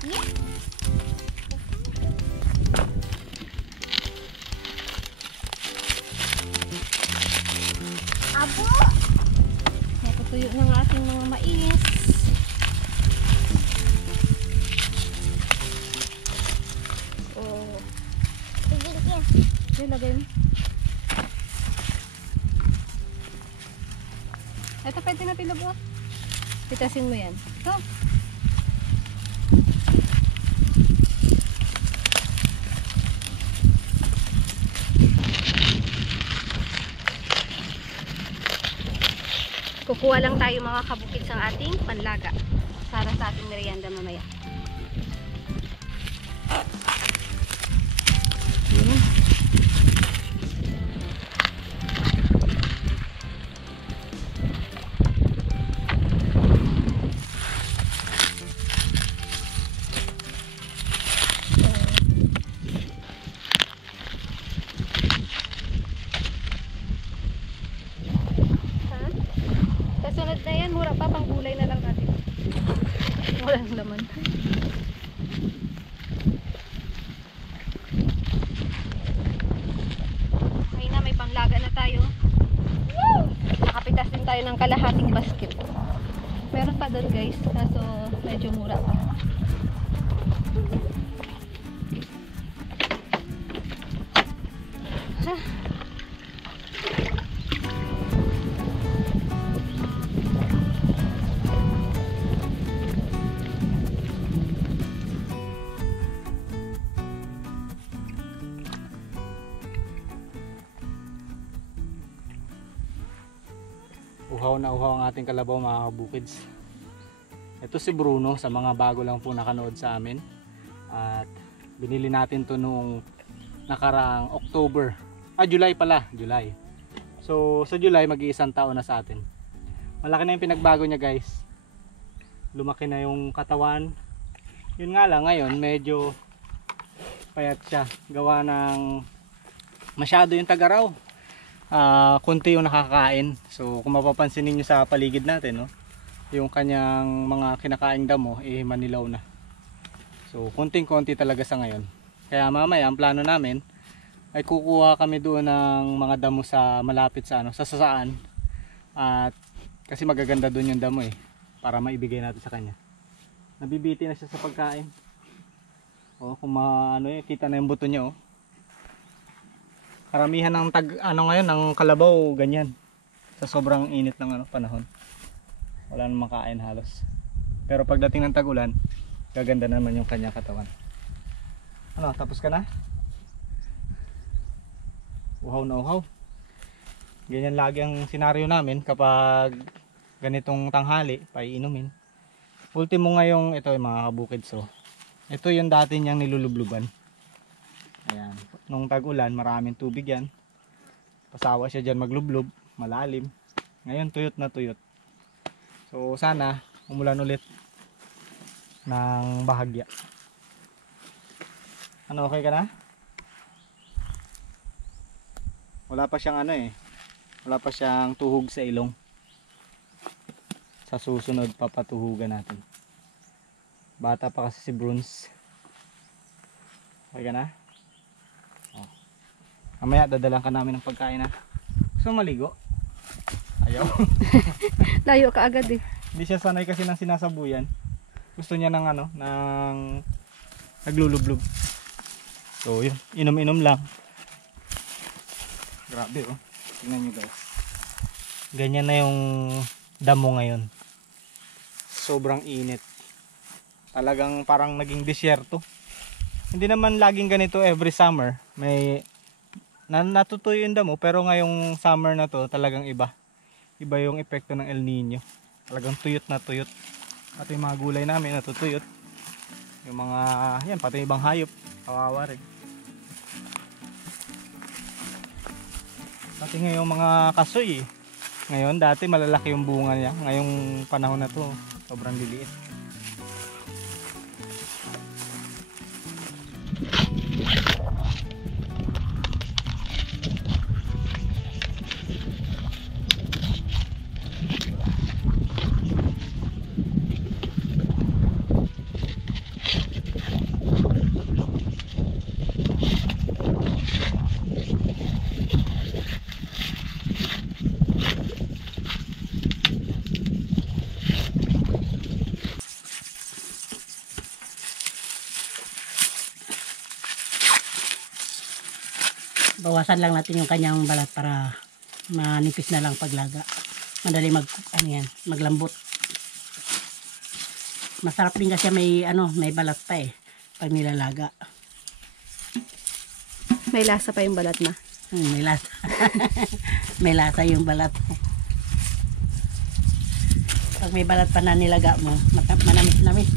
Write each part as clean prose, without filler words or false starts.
Yeah. Abo. Natutuyo ng ating mga mais. Oh. Tigil. Okay, lagay mo. Ito pwede na pinubuak. Pitasin mo yan. Ito. Kukuha lang tayo mga kabukid sa ating panlaga para sa ating merienda mamaya. Yun. Sunod na yan, mura pa, pang gulay na lang natin. Walang laman. Ay na, may panglaga na tayo. Nakapitas din tayo ng kalahating basket. Meron pa doon guys, kaso medyo mura pa. Uhaw na uhaw ang ating kalabaw mga kabukids. Ito si Bruno, sa mga bago lang po nakanood sa amin. At binili natin to noong nakaraang October. July pala, July. So sa July mag-iisang taon na sa atin. Malaki na yung pinagbago niya guys. Lumaki na yung katawan. Yun nga lang ngayon medyo payat siya. Gawa ng masyado yung tagaraw. Kunti yung nakakain. So kung mapapansin niyo sa paligid natin, no, yung kanyang mga kinakaing damo manilaw na. So kunting-konti talaga sa ngayon. Kaya mamaya ang plano namin ay kukuha kami doon ng mga damo sa malapit sa sa sasaan. At kasi magaganda doon yung damo para maibigay natin sa kanya. Nabibiti na siya sa pagkain. Kung kita na yung buto niya. Karamihan ng ngayon ng kalabaw ganyan. Sa sobrang init ng panahon. Wala nang makain halos. Pero pagdating ng tag-ulan, gaganda naman yung kanya katawan. Tapos ka na? Uhaw na uhaw. Ganyan lagi ang senaryo namin kapag ganitong tanghali, paiinumin. Ultimo ngayong ito mga kabukid. So, ito yung dati niyang nilulubluban. Ayan. Nung tag-ulan, maraming tubig yan. Pasawa siya dyan maglublob, malalim. Ngayon tuyot na tuyot. So sana umulan ulit ng bahagya. Okay ka na? Wala pa siyang wala pa siyang tuhog sa ilong. Sa susunod papatuhugan natin. Bata pa kasi si Bruns. Okay ka na? Mamaya dadalan ka namin ng pagkain na. Gusto maligo? Ayaw. Layo ka agad eh. Hindi siya sanay kasi ng sinasabuyan. Gusto niya ng naglulublob. So yun, inom-inom lang. Grabe tingnan nyo guys. Ganyan na yung damo ngayon. Sobrang init. Talagang parang naging disyerto. Hindi naman laging ganito every summer. May natutuyo yung damo, pero ngayong summer na to talagang iba yung epekto ng El Nino. Talagang tuyot na tuyot. At yung mga gulay namin natutuyot. Yung mga pati ibang hayop kawawa rin. Pati ngayong mga kasoy ngayon dati malalaki yung bunga niya, ngayong panahon na to sobrang liliit. Bawasan lang natin yung kanyang balat para manipis na lang paglaga. Madali maglambot. Masarap din kasi may balat pa pag nilalaga. May lasa pa yung balat na. May lasa. May lasa yung balat. Pag may balat pa na nilaga mo, manamis-namis.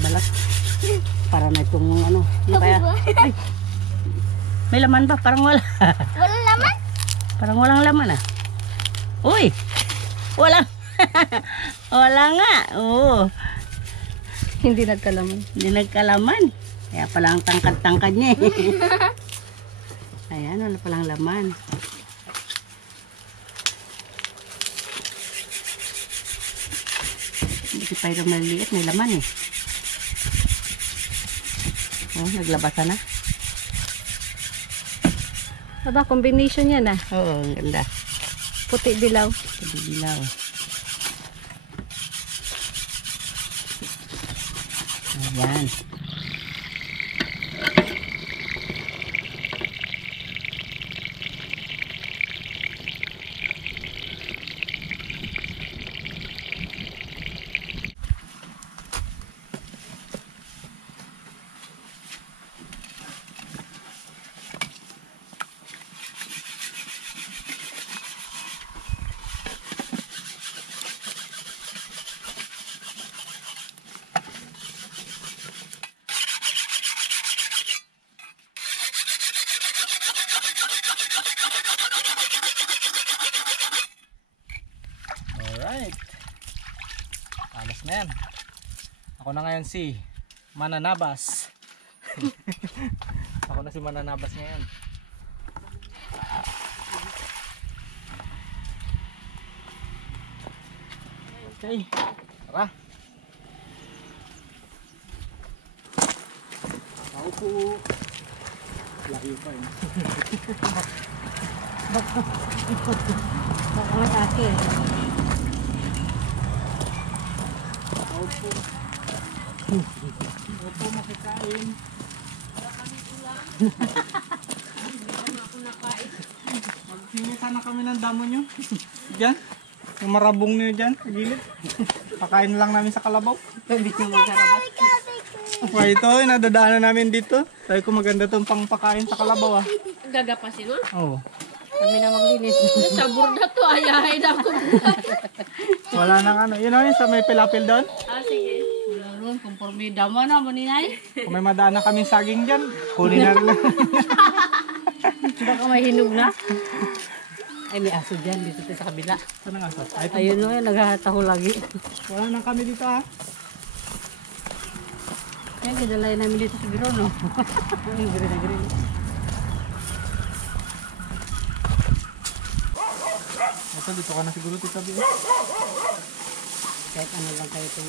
Balat para na itong kaya ay, may laman ba? Parang wala. Walang laman? Parang walang laman uy, wala. Wala nga. Hindi nagkalaman. Hindi nagkalaman, kaya pala ang tangkad-tangkad niya ayan, wala palang laman. Hindi pa ito maliliit, may laman naglabasan na. Aba, combination yan Oo, ang ganda. Puti dilaw. Puti dilaw. Ayan. Alright. Alas na yan. Ako na ngayon si Mananabas. Ako na si Mananabas ngayon. Okay. Tara. Ako po. Layo pa Baka may akin. Opo, makikain. Maghingi sana kami ng damo nyo. Diyan. Yung marabong nyo dyan, sa gilid. Pakain lang namin sa kalabaw. Hindi ko magkarabat. Ito, nadadaanan namin dito. Sabi ko maganda itong pangpakain sa kalabaw Gagapasin Oo. Kami na maglinis. Sa burda to, ayahay na ako. Wala nang yun yun, sa may pilapil doon. Sige. Lalo, conforme damo na, maninay. Kung may madaan na kaming saging dyan, kunin na rin. Baka may hinog na. Ay, may aso dyan dito sa kabila. Saan ang aso? Ayun no, naghahataho lagi. Wala nang kami dito Yan, kidalay namin dito sa biro, no? Ay, green. Ito, dito ka na siguro titabi. Kahit ano lang kayo ito.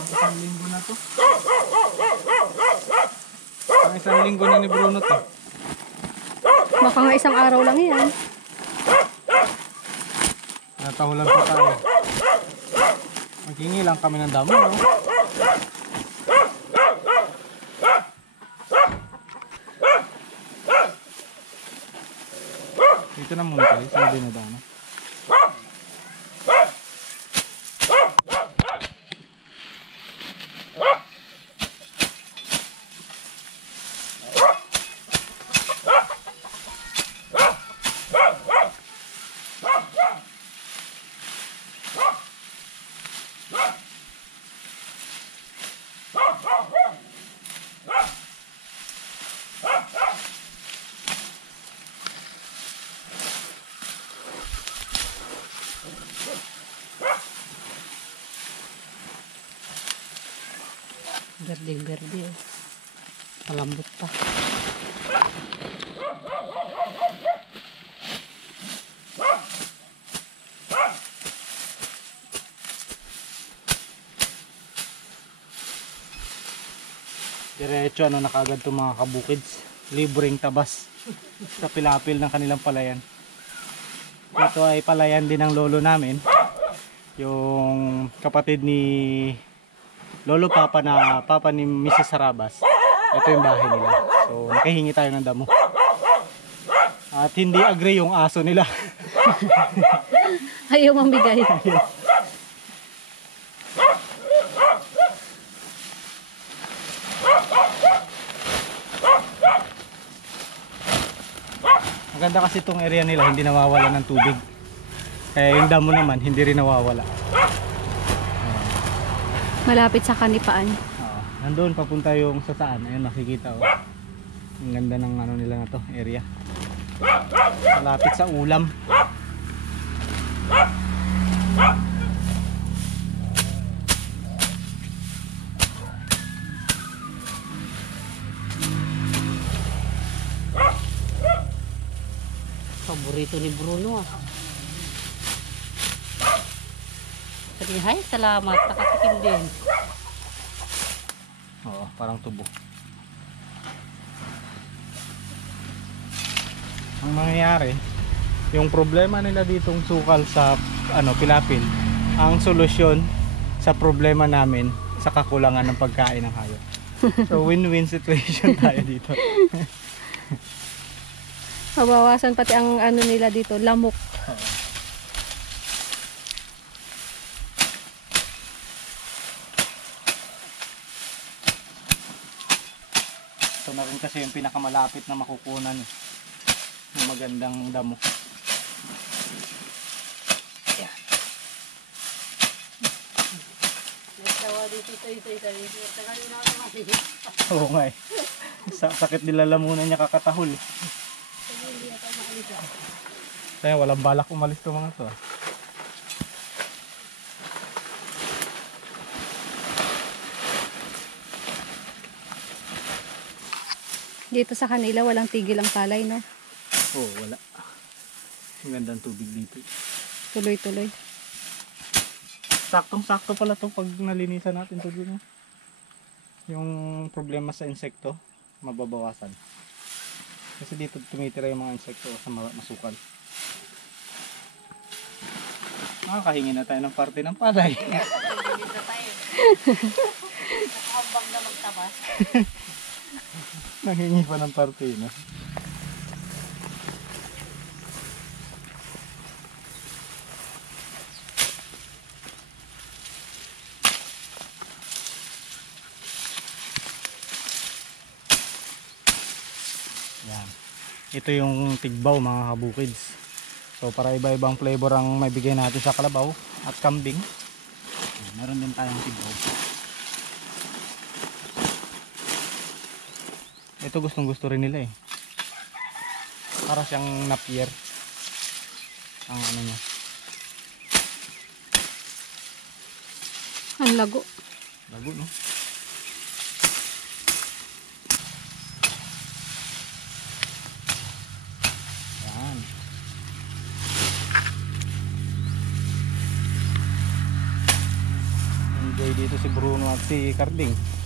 Isang linggo na to. Ang isang linggo na ni Bruno to. Baka nga isang araw lang yan. Natahulan pa tayo. Maghingi lang kami ng damo, no? Dito na muna tayo, sa dinadano. Berde. Malambot pa. Diretso ano na kagad itong mga kabukids. Libreng tabas sa pilapil ng kanilang palayan. Ito ay palayan din ng lolo namin. Yung kapatid ni Lolo Papa na papa ni Mrs. Sarabas. Ito yung bahay nila. So nakahingi tayo ng damo. At hindi agree yung aso nila. Ayaw mamigay. Maganda kasi itong area nila, hindi nawawala ng tubig. Kaya yung damo naman, hindi rin nawawala. Malapit sa kanipaan. Nandun, papunta yung sa saan. Ayun, nakikita. Oh. Ang ganda ng ano nila na to, area. Malapit sa ulam. Paborito ni Bruno ah. Sabi, hi, salamat. Nakatikim din. Oo, parang tubo. Ang mangyayari, yung problema nila ditong sukal sa pilapil, ang solusyon sa problema namin sa kakulangan ng pagkain ng hayop. So win-win situation tayo dito. Mabawasan pati ang ano nila dito, lamok. Ito na rin kasi yung pinakamalapit na makukunan ng magandang damo. Ayan. Oo nga eh. Sakit nila lamunan niya kakatahol. Kaya walang balak umalis to mga to. Dito sa kanila walang tigil ang palay, no? Oo, wala. Ang gandang tubig dito. Tuloy-tuloy. Saktong-sakto pala to pag nalinisan natin to dun. Yung problema sa insekto, mababawasan. Kasi dito tumitira yung mga insekto sa masukal. Makakahingi na tayo ng parte ng palay. Nakahambang na magtabas. Nanghingi pa ng parte, no? Yan. Ito yung tigbaw mga kabukids. So para iba-ibang flavor ang may bigay natin sa kalabaw at kambing. Meron din tayong tigbaw. Ito gustong gusto rin nila eh. Para siyang napier. Ang ano niya. Ang lago. Lago, no? Yan. Enjoy dito si Bruno at si Carding.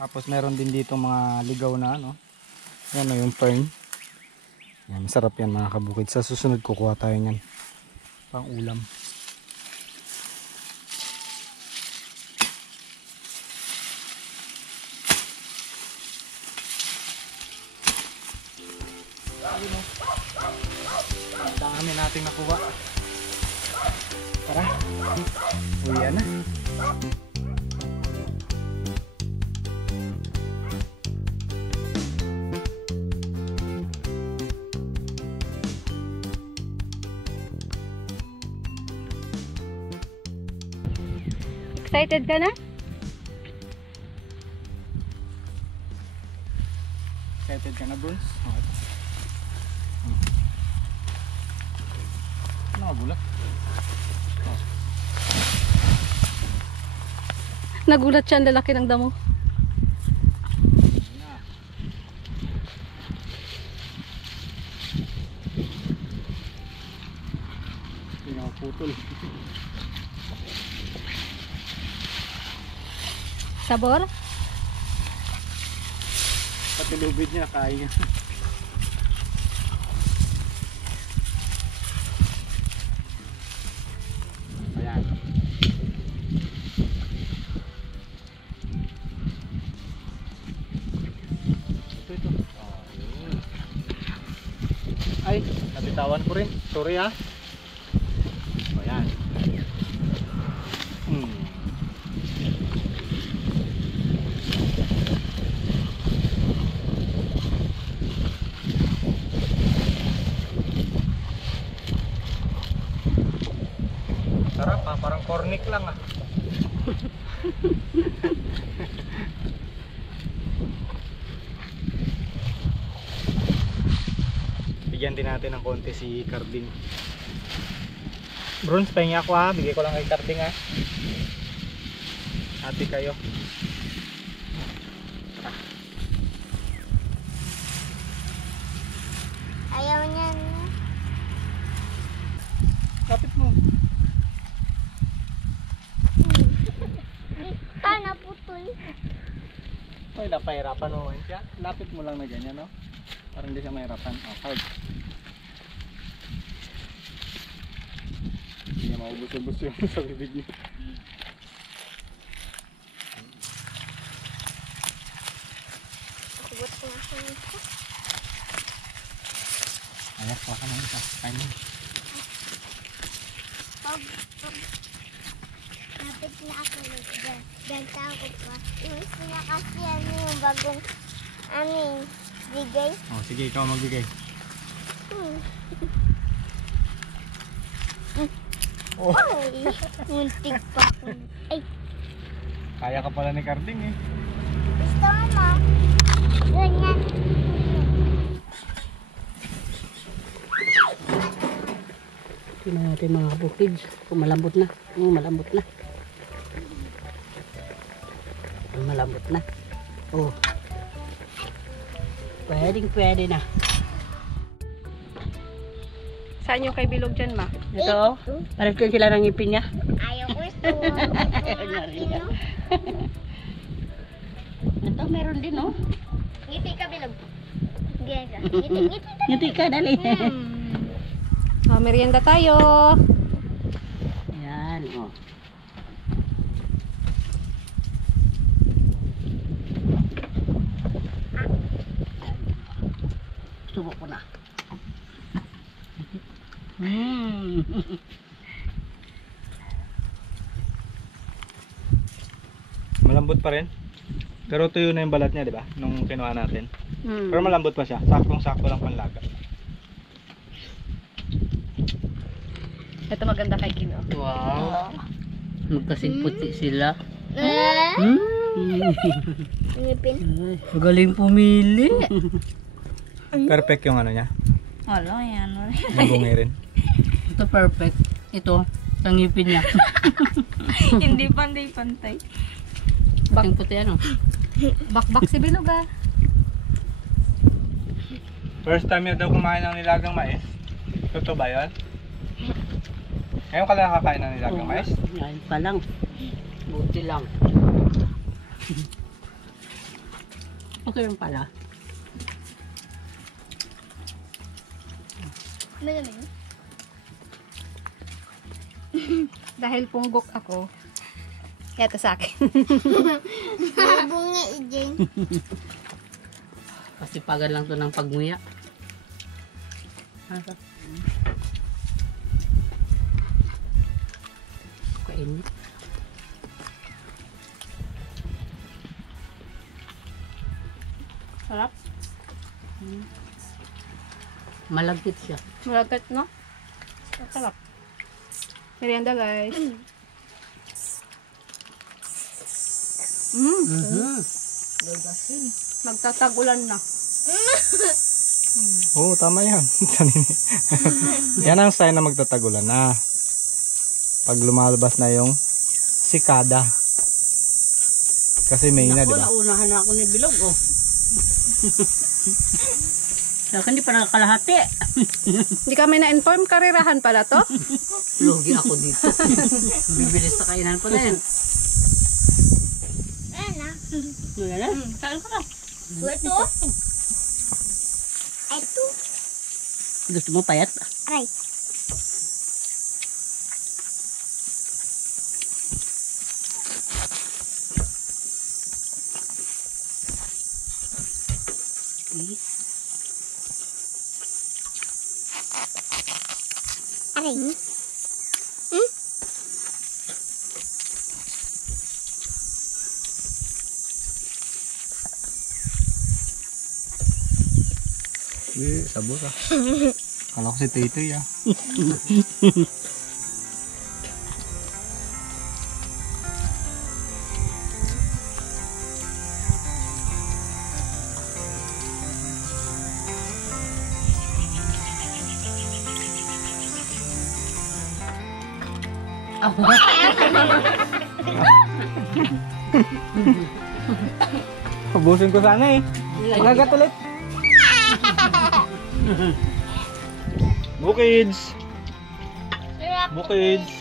Tapos meron din dito mga ligaw na ano. Yan o yung fern. Yan, masarap yan mga kabukid. Sa susunod kukuha tayo niyan. Pang ulam. Ang dami nating nakuha. Tara. Uwi na. Excited ka na? Excited ka na, Bruns? Okay. Ano nga bulak? Nagulat siya, ang lalaki ng damo. Hindi na maputol. Sabor? Pati lubid niya, kaya niya. Ayan. Ito. Oh, yun. Ay, nabitawan ko rin. Sorry ha. O yan. Sarap ha, parang cornic lang ah. Bigyan din natin ng konti si Carding. Bruns, pahingi ako ha. Bigay ko lang kay Carding ha. Happy kayo. Ayaw niya na. Kapit mo. Naputol. Ay, napahirapan mo man siya. Lapit mo lang na ganyan, no? Para hindi siya mahirapan. Oh, hard. Hindi niya maubos-ubos yung sa bibig niya. Subot na ako nito. Ayan, kuha ka na isa. Kain mo. Pag napit na ako nito. Ganta ako pa. Yung sinakasi yung bagong bigay. Oh, sige, ikaw magbigay. Oh, Ay, muntik pa ako. Ay, kaya ka pala ni Carding eh. gusto mo ma? Ganyan. Tingnan natin mga kabukids. Kung malambot na. Malambot na. Malambot na. Oh. Pwede na. Saan yung kay Bilog dyan, ma? Ito oh. Pares ko sila ng ngipin niya. Ayaw ko gusto. Ito meron din oh. Ngiti ka, Bilog. Ngiti. Ngiti ka dali. Merienda tayo. Yan oh. Subok ko na. Malambot pa rin. Pero tuyo na yung balat niya, di ba? Nung kinuha natin. Pero malambot pa siya. Saktong-sakto lang panlaga. Ito maganda kay Kino. Wow. Magkasing puti sila. Ngipin. Magaling pumili. Perfect yung ano niya. Wala yan. Yung bungi rin. Ito perfect. Ito, ang ngipin niya. Hindi pantay-pantay. Puting puti ano. Bakbak si Bilog ah. First time niya daw kumain ng nilagang mais. Totoo ba yun? Ngayon ka lang nakakain ng nilagang mais? Ngayon pa lang. Buti lang. Okay lang pala. Malamig. Dahil punggok ako. Ito sa akin. Bunga i-Jane. Kasi pagan lang to ng pagmuya. Asa? Kainit. Sarap. Malagkit siya. Malagat, no? Sarap. Merienda, guys. Magtatagulan na. Oo, tama yan. Yan ang sign na magtatagulan na. Pag lumalabas na yung sikada. Kasi may ina, di ba? Naunahan na ako ni Bilog, oh. Saka hindi pa nakakalahati. Hindi kami na-inform, karirahan pala to. Lugi ako dito. Bibilis sa kainan ko na yan. Ayan na. Ano na? Saan ka na? Ito. Ito. Gusto mo payat? Aray. Aray. Sabot ah. Kala ko si Titoy ah. Ubusin ko sana eh. Nagagat ulit. Bukids! Sarap. Bukids!